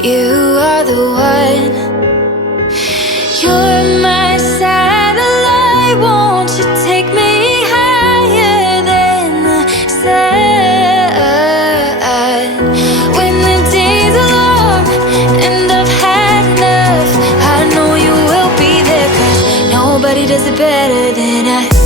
You are the one. You're my satellite. Won't you take me higher than the sun? When the days are long and I've had enough, I know you will be there, 'cause nobody does it better than I.